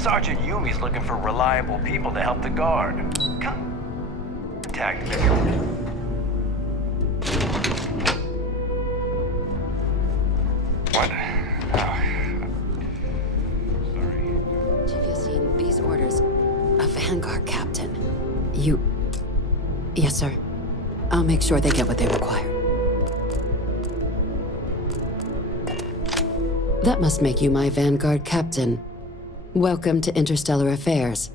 Sergeant Yumi's looking for reliable people to help the guard. Contact me. What? Sorry. Have you seen these orders? A Vanguard captain. Yes, sir. I'll make sure they get what they require. That must make you my Vanguard captain. Welcome to Interstellar Affairs.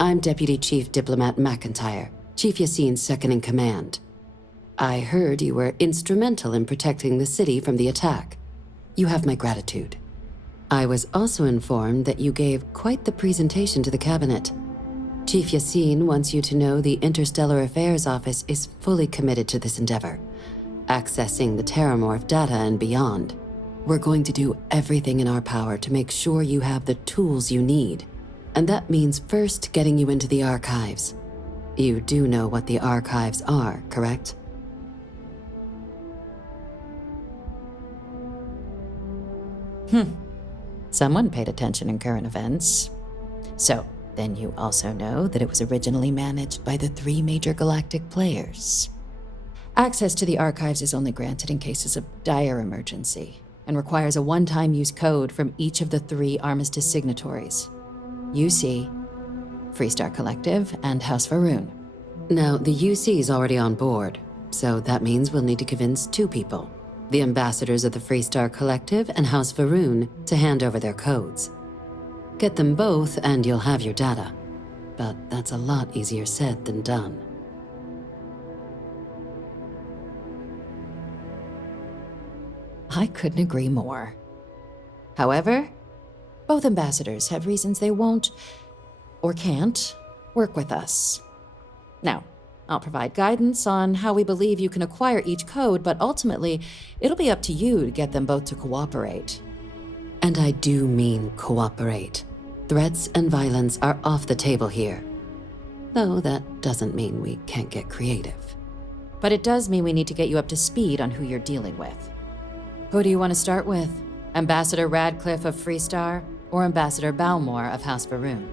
I'm Deputy Chief Diplomat McIntyre, Chief Yassine's second-in-command. I heard you were instrumental in protecting the city from the attack. You have my gratitude. I was also informed that you gave quite the presentation to the cabinet. Chief Yassine wants you to know the Interstellar Affairs Office is fully committed to this endeavor, accessing the Terramorph data and beyond. We're going to do everything in our power to make sure you have the tools you need. And that means first getting you into the archives. You do know what the archives are, correct? Someone paid attention in current events. So, then you also know that it was originally managed by the 3 major galactic players. Access to the archives is only granted in cases of dire emergency, and requires a one-time use code from each of the 3 armistice signatories. UC, Freestar Collective, and House Varun. Now, the UC is already on board, so that means we'll need to convince 2 people. The ambassadors of the Freestar Collective and House Varun to hand over their codes. Get them both and you'll have your data. But that's a lot easier said than done. I couldn't agree more. However, both ambassadors have reasons they won't, or can't, work with us. Now, I'll provide guidance on how we believe you can acquire each code, but ultimately, it'll be up to you to get them both to cooperate. And I do mean cooperate. Threats and violence are off the table here. Though that doesn't mean we can't get creative. But it does mean we need to get you up to speed on who you're dealing with. Who do you want to start with? Ambassador Radcliffe of Freestar, or Ambassador Balmore of House Varun?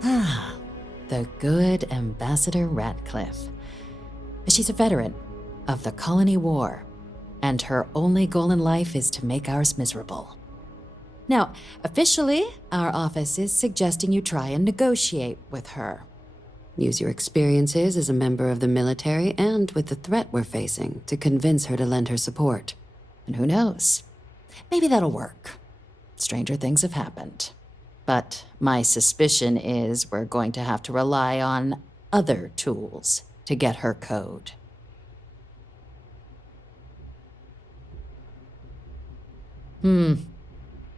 The good Ambassador Radcliffe. She's a veteran of the Colony War, and her only goal in life is to make ours miserable. Now, officially, our office is suggesting you try and negotiate with her. Use your experiences as a member of the military and with the threat we're facing to convince her to lend her support. And who knows? Maybe that'll work. Stranger things have happened. But my suspicion is we're going to have to rely on other tools to get her code.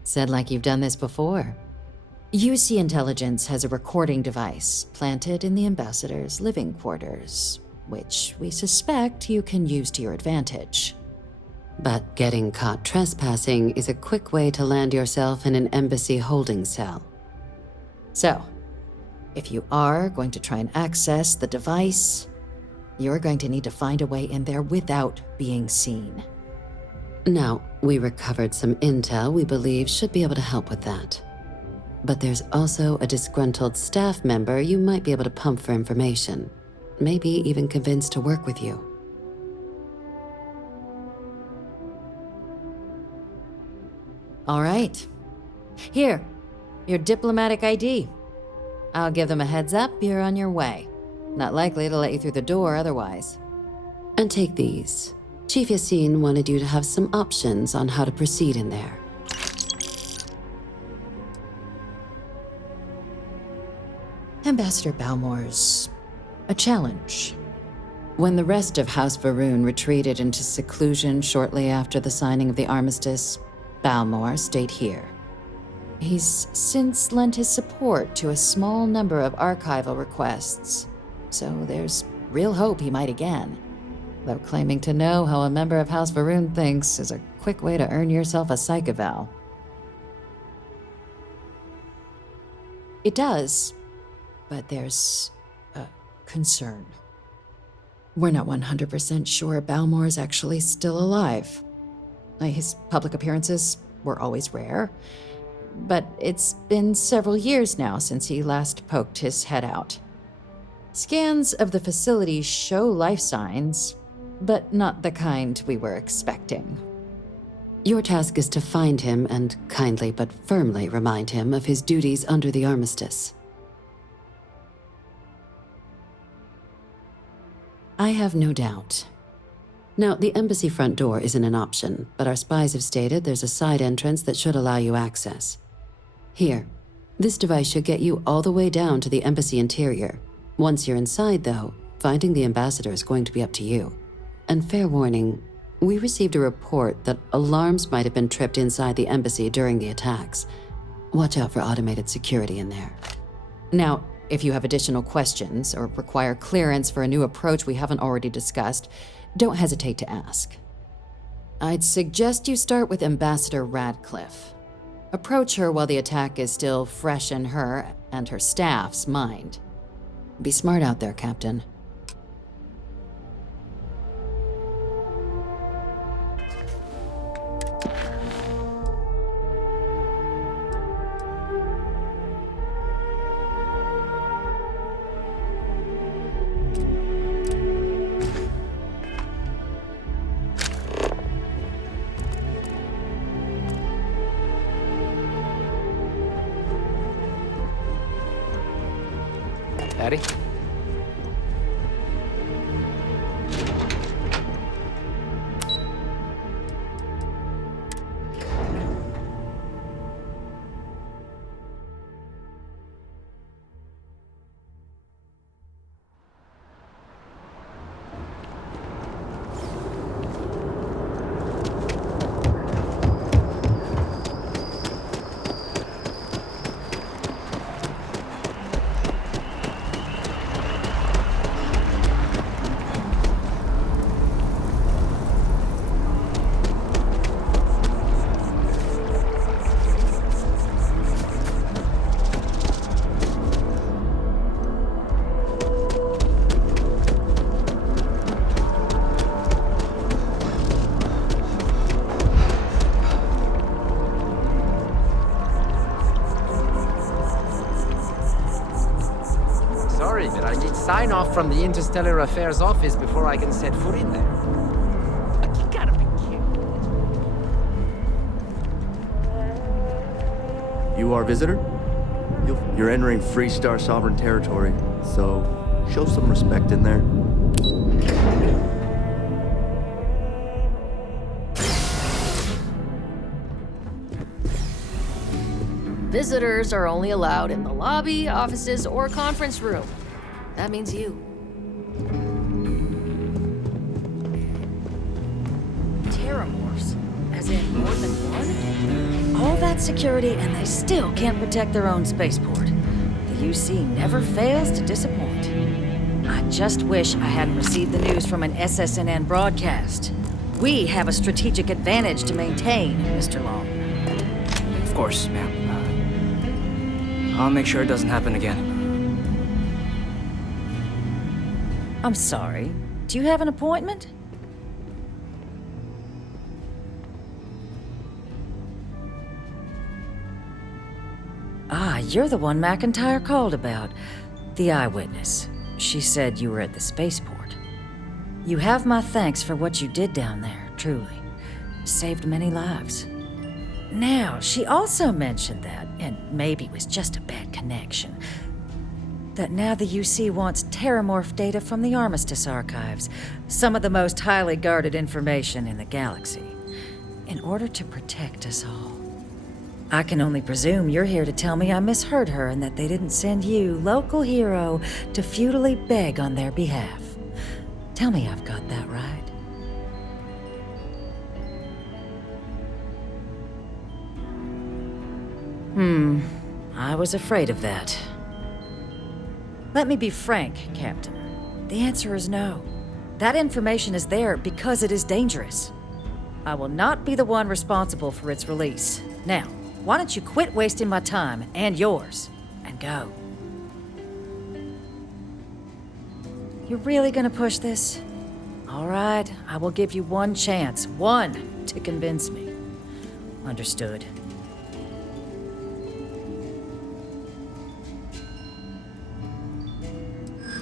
Said like you've done this before. UC Intelligence has a recording device planted in the ambassador's living quarters, which we suspect you can use to your advantage. But getting caught trespassing is a quick way to land yourself in an embassy holding cell. So, if you are going to try and access the device, you're going to need to find a way in there without being seen. Now, we recovered some intel we believe should be able to help with that. But there's also a disgruntled staff member you might be able to pump for information. Maybe even convince to work with you. All right. Here, your diplomatic ID. I'll give them a heads up you're on your way. Not likely to let you through the door otherwise. And take these. Chief Yassine wanted you to have some options on how to proceed in there. Ambassador Balmore's a challenge. When the rest of House Varun retreated into seclusion shortly after the signing of the armistice, Balmore stayed here. He's since lent his support to a small number of archival requests, so there's real hope he might again. Though claiming to know how a member of House Varun thinks is a quick way to earn yourself a psych eval. It does, but there's a concern. We're not 100% sure Balmore's actually still alive. His public appearances were always rare. but it's been several years now since he last poked his head out. Scans of the facility show life signs, but not the kind we were expecting. Your task is to find him and kindly but firmly remind him of his duties under the armistice. I have no doubt. Now, the embassy front door isn't an option, but our spies have stated there's a side entrance that should allow you access. Here, this device should get you all the way down to the embassy interior. Once you're inside, though, finding the ambassador is going to be up to you. And fair warning, we received a report that alarms might have been tripped inside the embassy during the attacks. Watch out for automated security in there. Now, if you have additional questions or require clearance for a new approach we haven't already discussed, don't hesitate to ask. I'd suggest you start with Ambassador Radcliffe. Approach her while the attack is still fresh in her and her staff's mind. Be smart out there, Captain. Patty? Sorry, but I need sign-off from the Interstellar Affairs office before I can set foot in there. Like, you gotta be kidding. You are visitor? You're entering Freestar Sovereign territory, so show some respect in there. Visitors are only allowed in the lobby, offices, or conference room. That means you. Terramorphs? As in more than one? All that security and they still can't protect their own spaceport. The UC never fails to disappoint. I just wish I hadn't received the news from an SSNN broadcast. We have a strategic advantage to maintain, Mr. Long. Of course, ma'am. I'll make sure it doesn't happen again. I'm sorry. Do you have an appointment? Ah, you're the one McIntyre called about. The eyewitness. She said you were at the spaceport. You have my thanks for what you did down there, truly. Saved many lives. Now, she also mentioned that, and maybe it was just a bad connection, that now the UC wants Terramorph data from the Armistice archives, some of the most highly guarded information in the galaxy, in order to protect us all. I can only presume you're here to tell me I misheard her and that they didn't send you, local hero, to futilely beg on their behalf. Tell me I've got that right. I was afraid of that. Let me be frank, Captain. The answer is no. That information is there because it is dangerous. I will not be the one responsible for its release. Now, why don't you quit wasting my time and yours, and go? You're really gonna push this? All right, I will give you one chance, one, to convince me. Understood.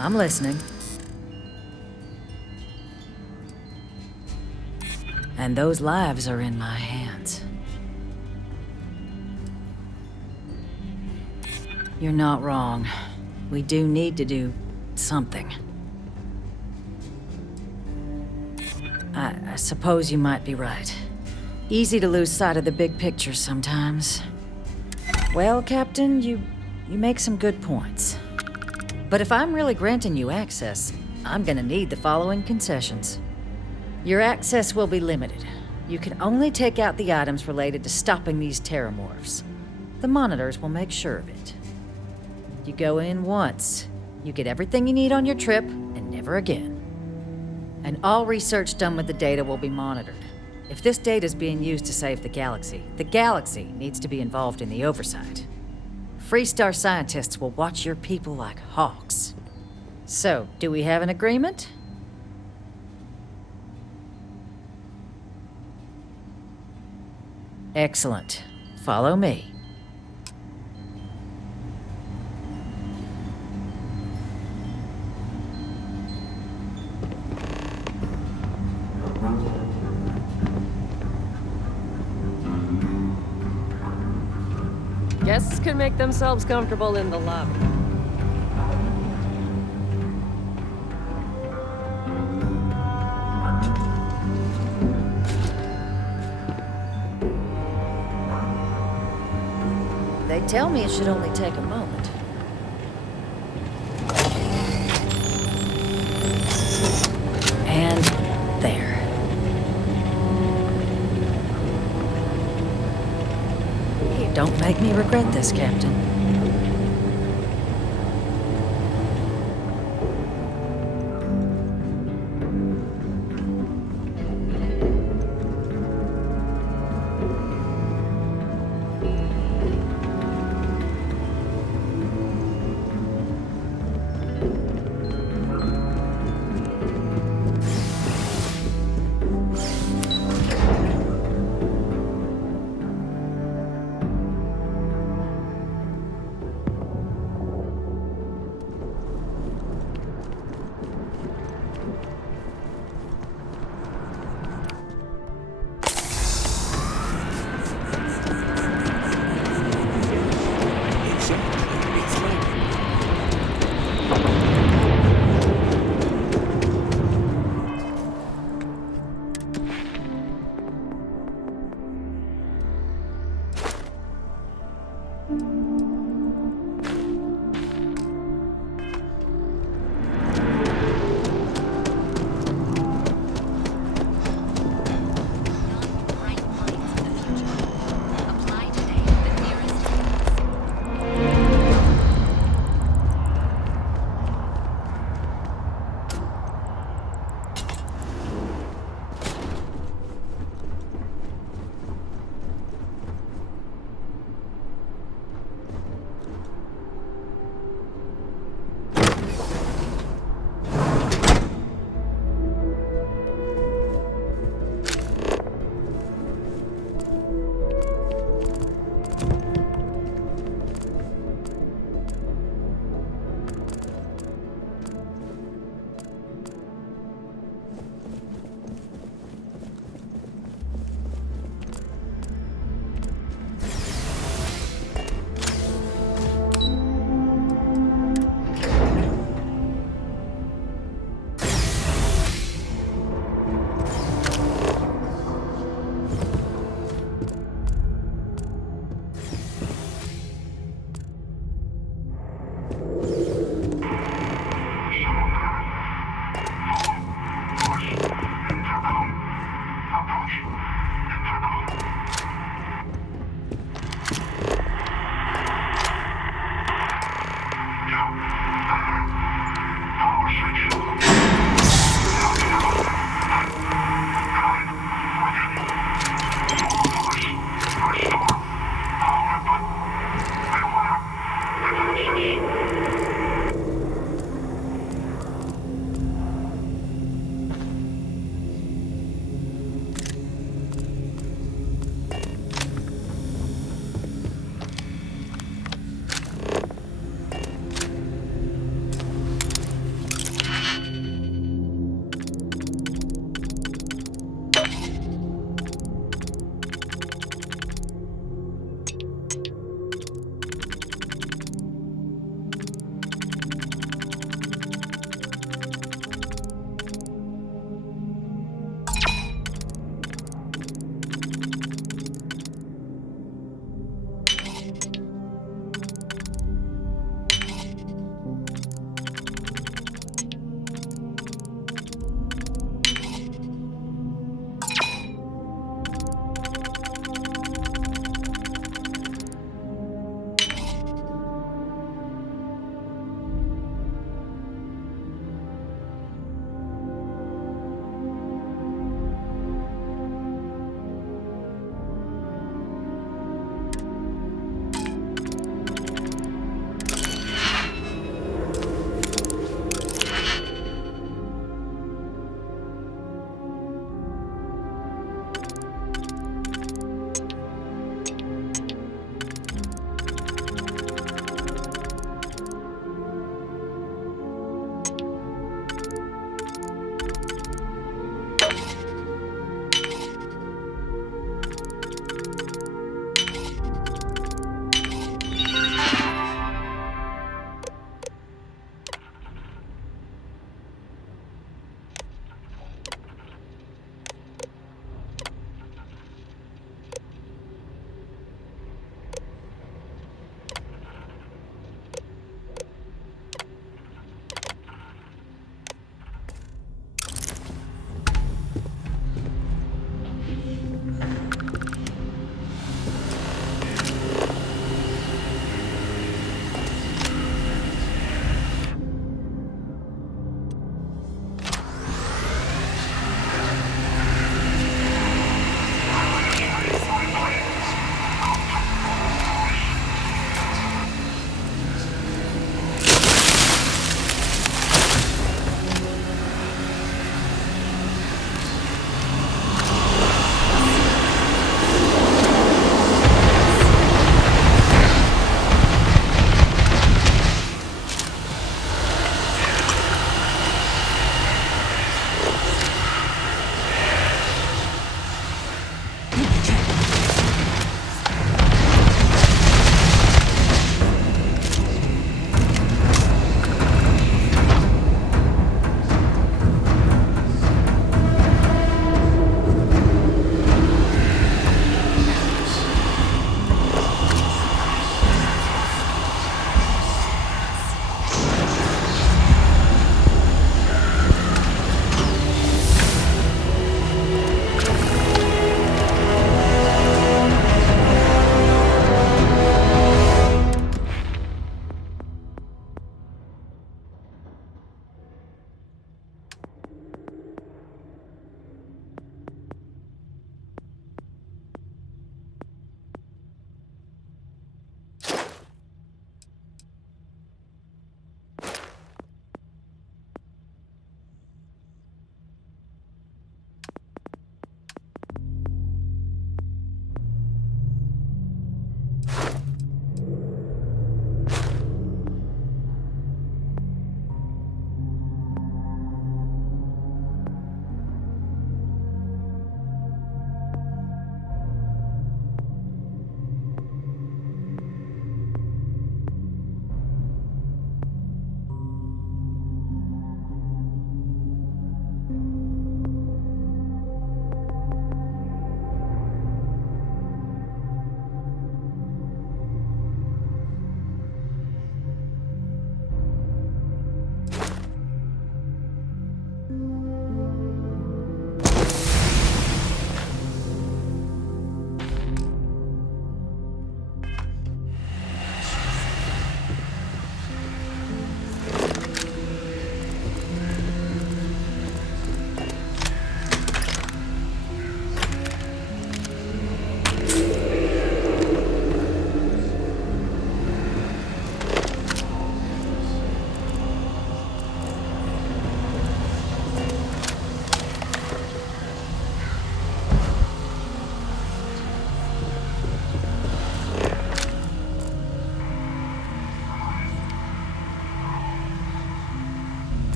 I'm listening. And those lives are in my hands. You're not wrong. We do need to do something. I suppose you might be right. Easy to lose sight of the big picture sometimes. Well, Captain, you make some good points. But if I'm really granting you access, I'm gonna need the following concessions. Your access will be limited. You can only take out the items related to stopping these terramorphs. The monitors will make sure of it. You go in once, you get everything you need on your trip, and never again. And all research done with the data will be monitored. If this data is being used to save the galaxy needs to be involved in the oversight. Freestar scientists will watch your people like hawks. So, do we have an agreement? Excellent. Follow me. Guests can make themselves comfortable in the lobby. They tell me it should only take a moment. And there. Don't make me regret this, Captain.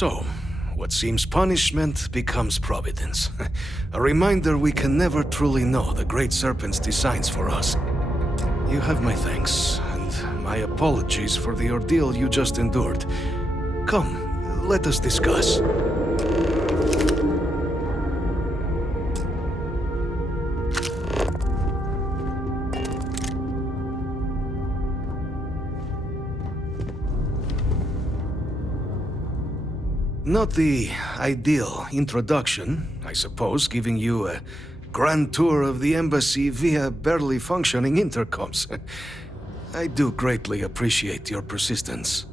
So, what seems punishment becomes providence. A reminder we can never truly know the Great Serpent's designs for us. You have my thanks, and my apologies for the ordeal you just endured. Come, let us discuss. Not the ideal introduction, I suppose, giving you a grand tour of the embassy via barely functioning intercoms. I do greatly appreciate your persistence.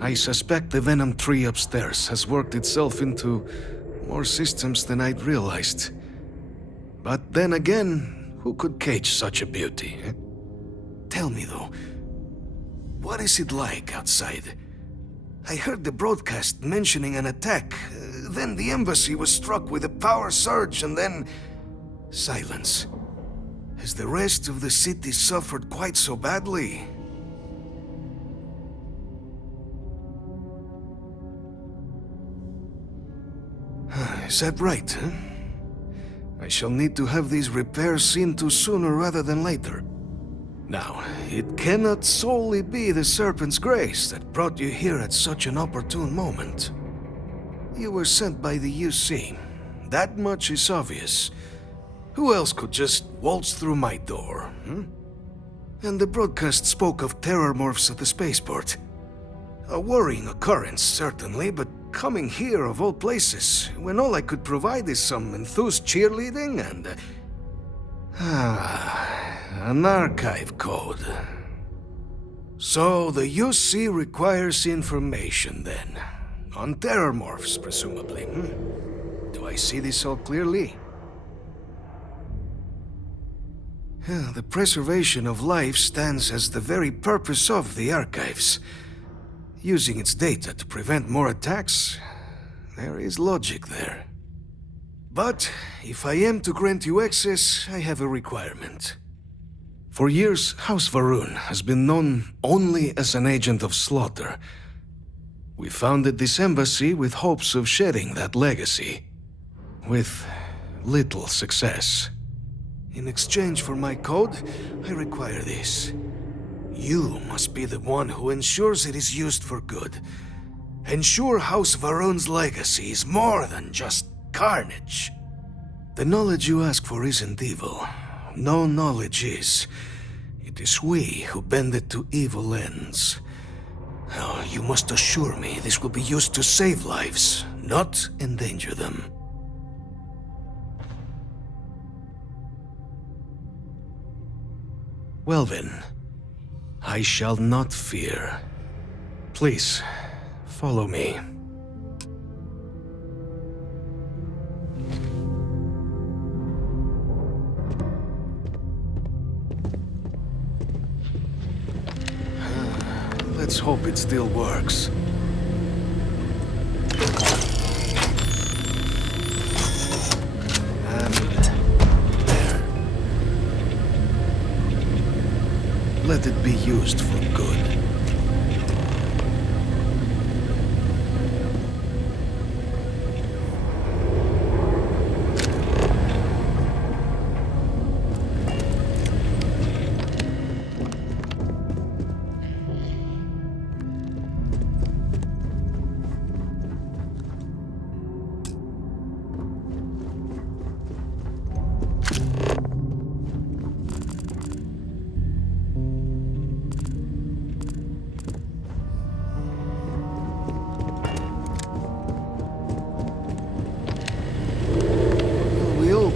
I suspect the Venom tree upstairs has worked itself into more systems than I'd realized. But then again, who could cage such a beauty? Tell me though, what is it like outside? I heard the broadcast mentioning an attack. Then the embassy was struck with a power surge and then... silence. Has the rest of the city suffered quite so badly? Is that right, huh? I shall need to have these repairs seen to sooner rather than later. Now, it cannot solely be the Serpent's grace that brought you here at such an opportune moment. You were sent by the UC. That much is obvious. Who else could just waltz through my door, hmm? And the broadcast spoke of terror morphs at the spaceport. A worrying occurrence, certainly, but coming here of all places, when all I could provide is some enthused cheerleading and... an archive code. So the UC requires information then. On terror morphs, presumably. Do I see this all clearly? The preservation of life stands as the very purpose of the archives. Using its data to prevent more attacks, there is logic there. But if I am to grant you access, I have a requirement. For years, House Varun has been known only as an agent of slaughter. We founded this embassy with hopes of shedding that legacy. With little success. In exchange for my code, I require this. You must be the one who ensures it is used for good. Ensure House Varun's legacy is more than just carnage. The knowledge you ask for isn't evil. No knowledge is. It is we who bend it to evil ends. Now, you must assure me this will be used to save lives, not endanger them. Well then, I shall not fear. Please, follow me. Let's hope it still works. And there. Let it be used for good.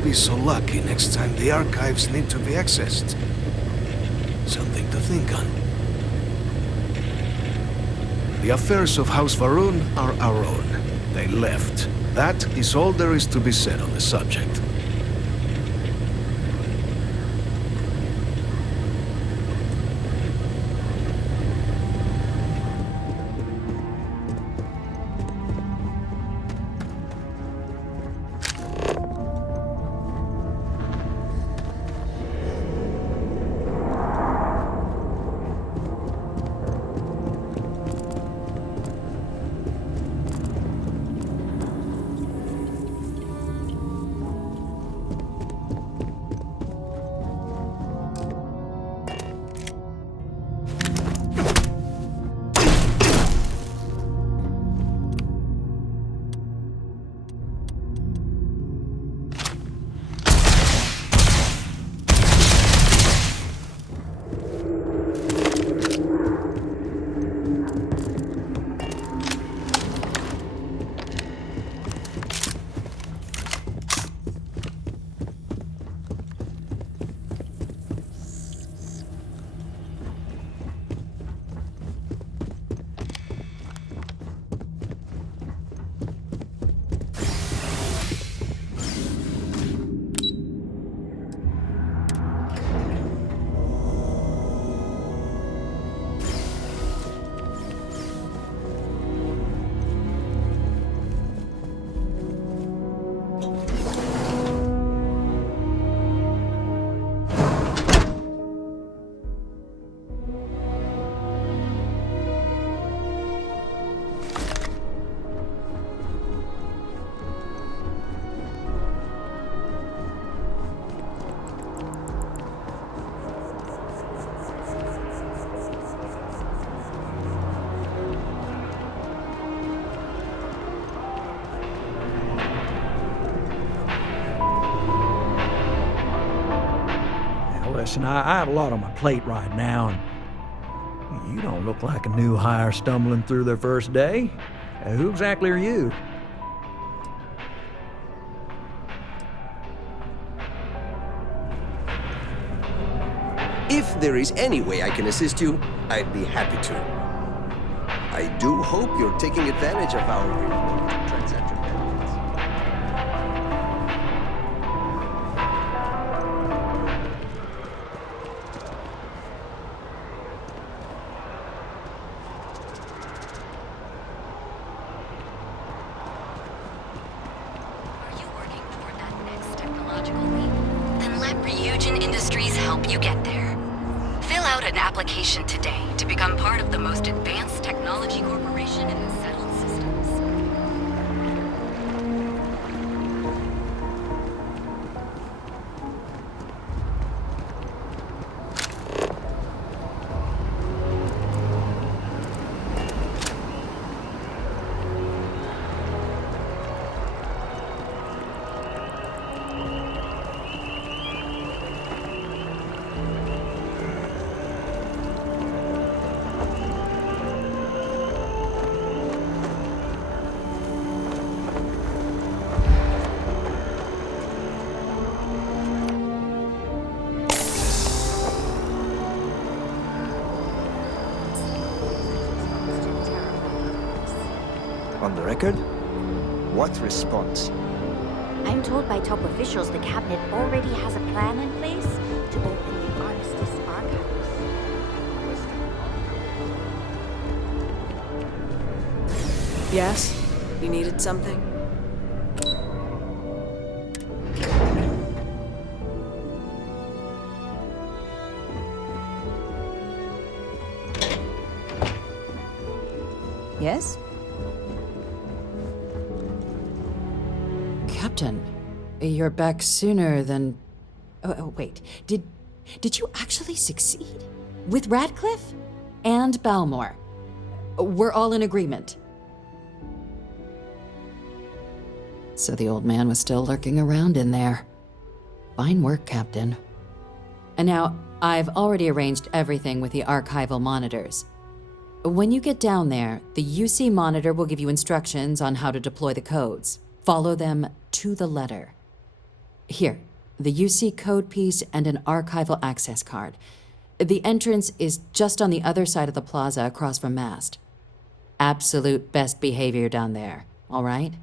Be so lucky next time the archives need to be accessed. Something to think on. The affairs of House Varun are our own. They left. That is all there is to be said on the subject. Listen, I have a lot on my plate right now, and you don't look like a new hire stumbling through their first day. Who exactly are you? If there is any way I can assist you, I'd be happy to. I do hope you're taking advantage of our transaction benefits. Are you working toward that next technological leap? Then let Ryujin Industries help you get there. Fill out an application today to become part of the most advanced technology corporation in the settled systems. On the record? What response? I'm told by top officials the cabinet already has a plan in place to open the Armistice archives. Yes? You needed something? Yes? Captain, you're back sooner than... Oh, wait. Did you actually succeed? With Radcliffe? And Balmore? We're all in agreement. So the old man was still lurking around in there. Fine work, Captain. And now, I've already arranged everything with the archival monitors. When you get down there, the UC monitor will give you instructions on how to deploy the codes. Follow them to the letter. Here, the UC code piece and an archival access card. The entrance is just on the other side of the plaza across from Mast. Absolute best behavior down there, all right?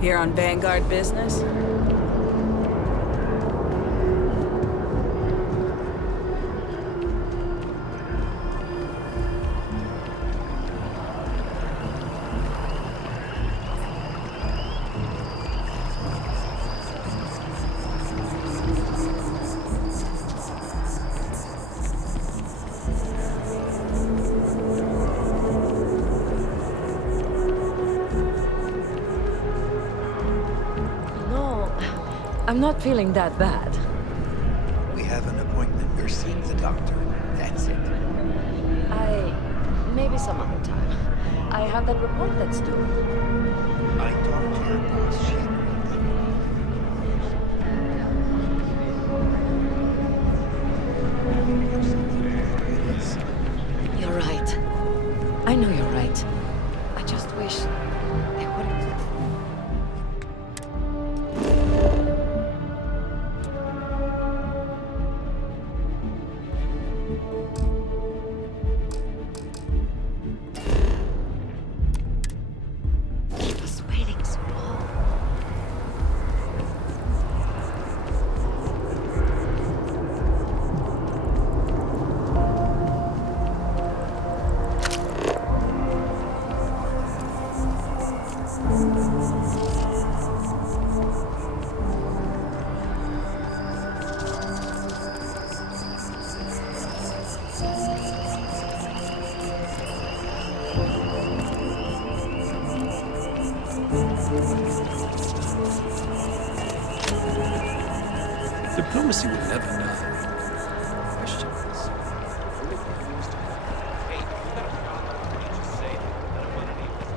Here on Vanguard business? I'm not feeling that bad. We have an appointment. You're seeing the doctor. That's it. Maybe some other time. I have that report that's due. I talked to your boss. She agreed. You're right. I know you're right. I just wish they wouldn't. Diplomacy would never die. Question is, will it be used? Hey, you got a problem? What did you just say? I don't want any of this.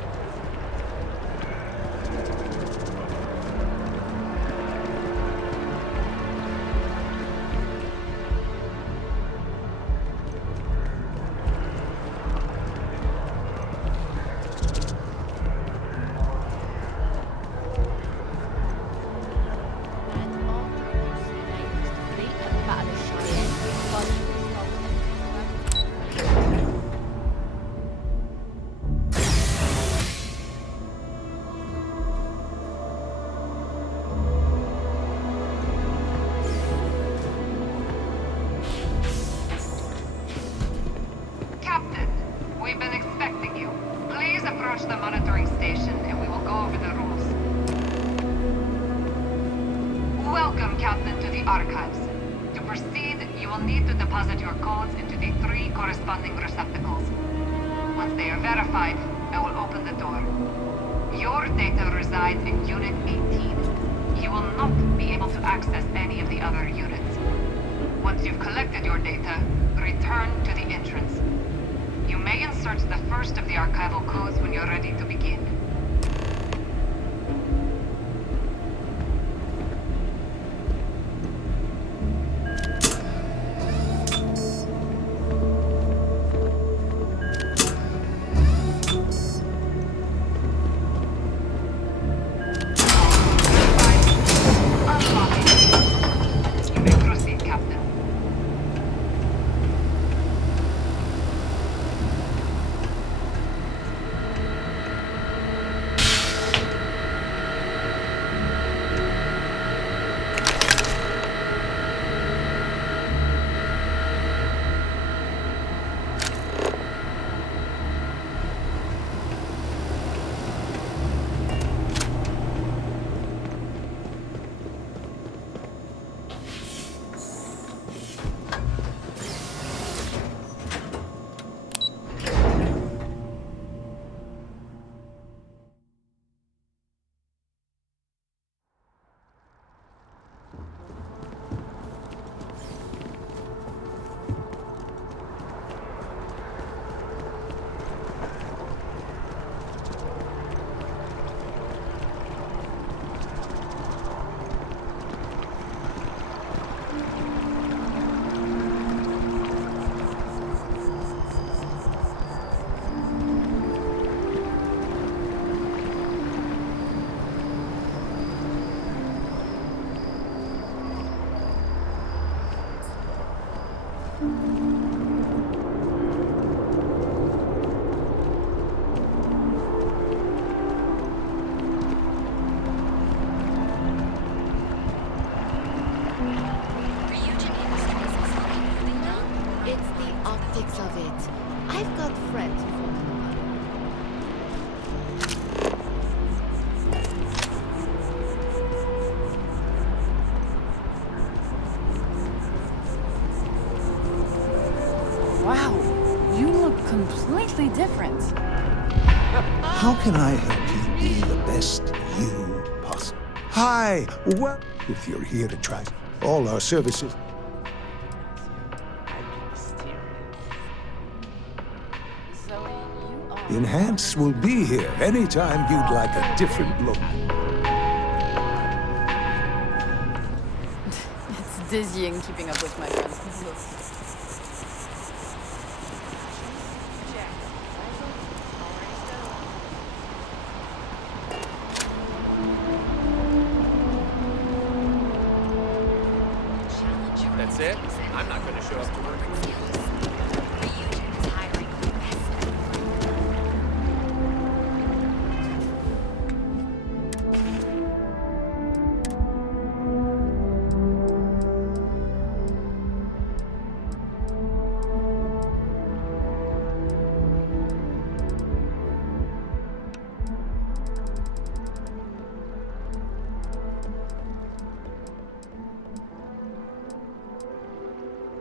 Captain, we've been expecting you. Please approach the monitoring station and we will go over the rules. Welcome, Captain, to the Archives. To proceed, you will need to deposit your codes into the 3 corresponding receptacles. Once they are verified, I will open the door. Your data resides in Unit 18. You will not be able to access any of the other units. Once you've collected your data, return to the entrance. You may insert the first of the archival codes when you're ready to begin. You may proceed, Captain. It's the optics of it. I've got friends who fall in love. Wow, you look completely different. How can I help you be the best you possible? Hi, well, if you're here to try all our services. Enhance will be here anytime you'd like a different look. It's dizzying keeping up with my friends. That's it? I'm not going to show up to work.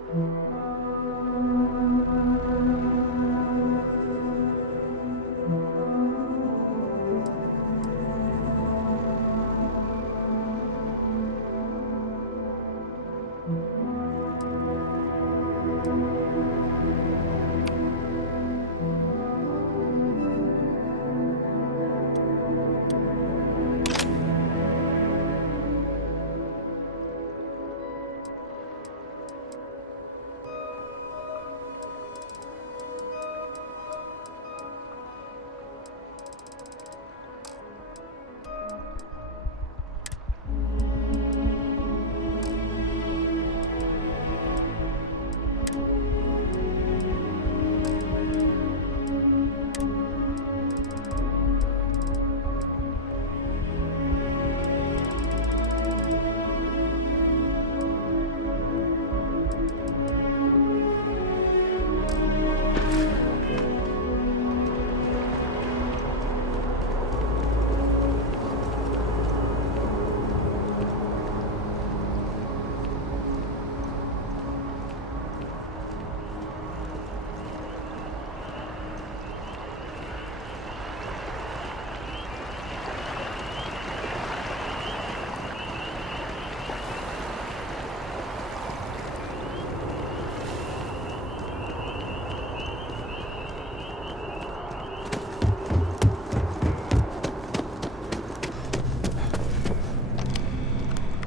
Thank you.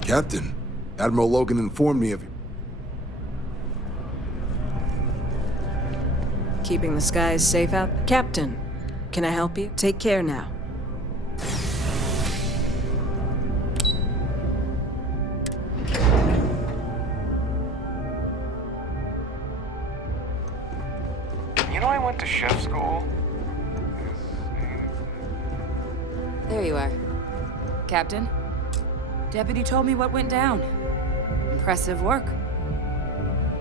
Captain, Admiral Logan informed me of you. Keeping the skies safe out? Captain, can I help you? Take care now. You know I went to chef school? There you are. Captain, Deputy told me what went down. Impressive work.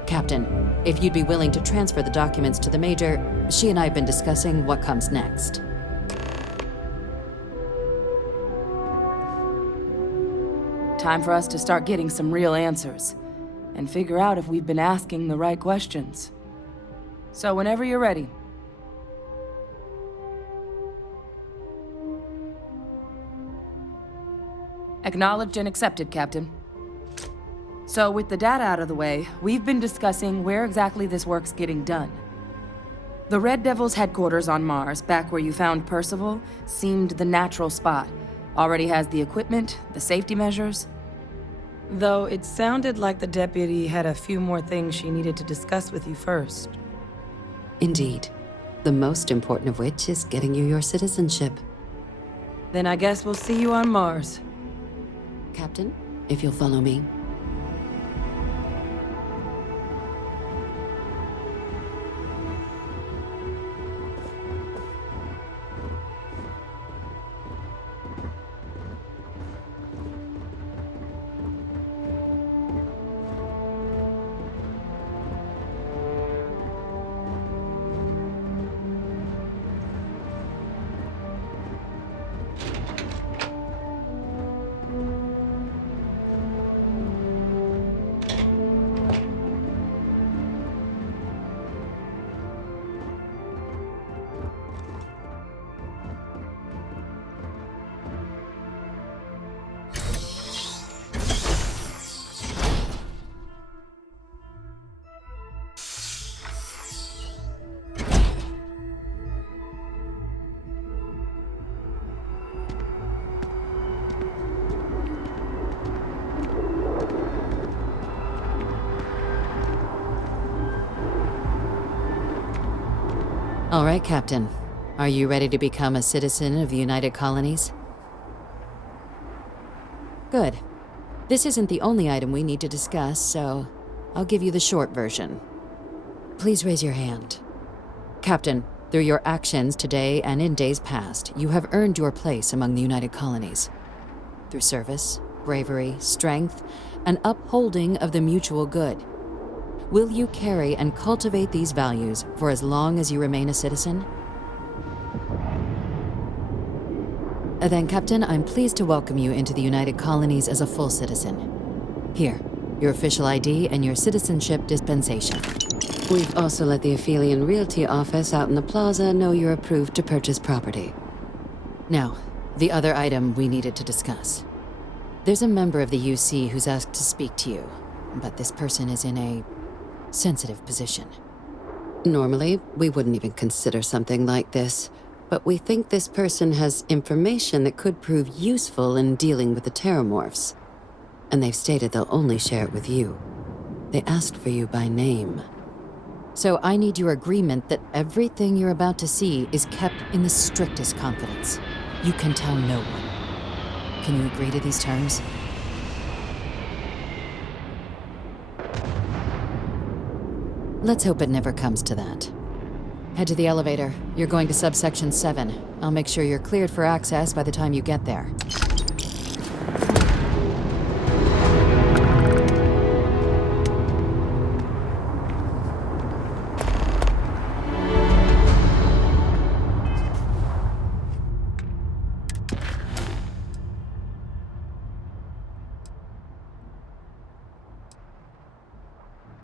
Captain, if you'd be willing to transfer the documents to the Major, she and I have been discussing what comes next. Time for us to start getting some real answers, and figure out if we've been asking the right questions. So whenever you're ready. Acknowledged and accepted, Captain. So with the data out of the way, we've been discussing where exactly this work's getting done. The Red Devil's headquarters on Mars, back where you found Percival, seemed the natural spot. Already has the equipment, the safety measures. Though it sounded like the deputy had a few more things she needed to discuss with you first. Indeed. The most important of which is getting you your citizenship. Then I guess we'll see you on Mars. Captain, if you'll follow me. All right, Captain. Are you ready to become a citizen of the United Colonies? Good. This isn't the only item we need to discuss, so I'll give you the short version. Please raise your hand. Captain, through your actions today and in days past, you have earned your place among the United Colonies. Through service, bravery, strength, and upholding of the mutual good. Will you carry and cultivate these values for as long as you remain a citizen? Then, Captain, I'm pleased to welcome you into the United Colonies as a full citizen. Here, your official ID and your citizenship dispensation. We've also let the Aphelion Realty office out in the plaza know you're approved to purchase property. Now, the other item we needed to discuss. There's a member of the UC who's asked to speak to you, but this person is in a sensitive position. Normally, we wouldn't even consider something like this, but we think this person has information that could prove useful in dealing with the Terramorphs. And they've stated they'll only share it with you. They asked for you by name. So I need your agreement that everything you're about to see is kept in the strictest confidence. You can tell no one. Can you agree to these terms? Let's hope it never comes to that. Head to the elevator. You're going to subsection 7. I'll make sure you're cleared for access by the time you get there.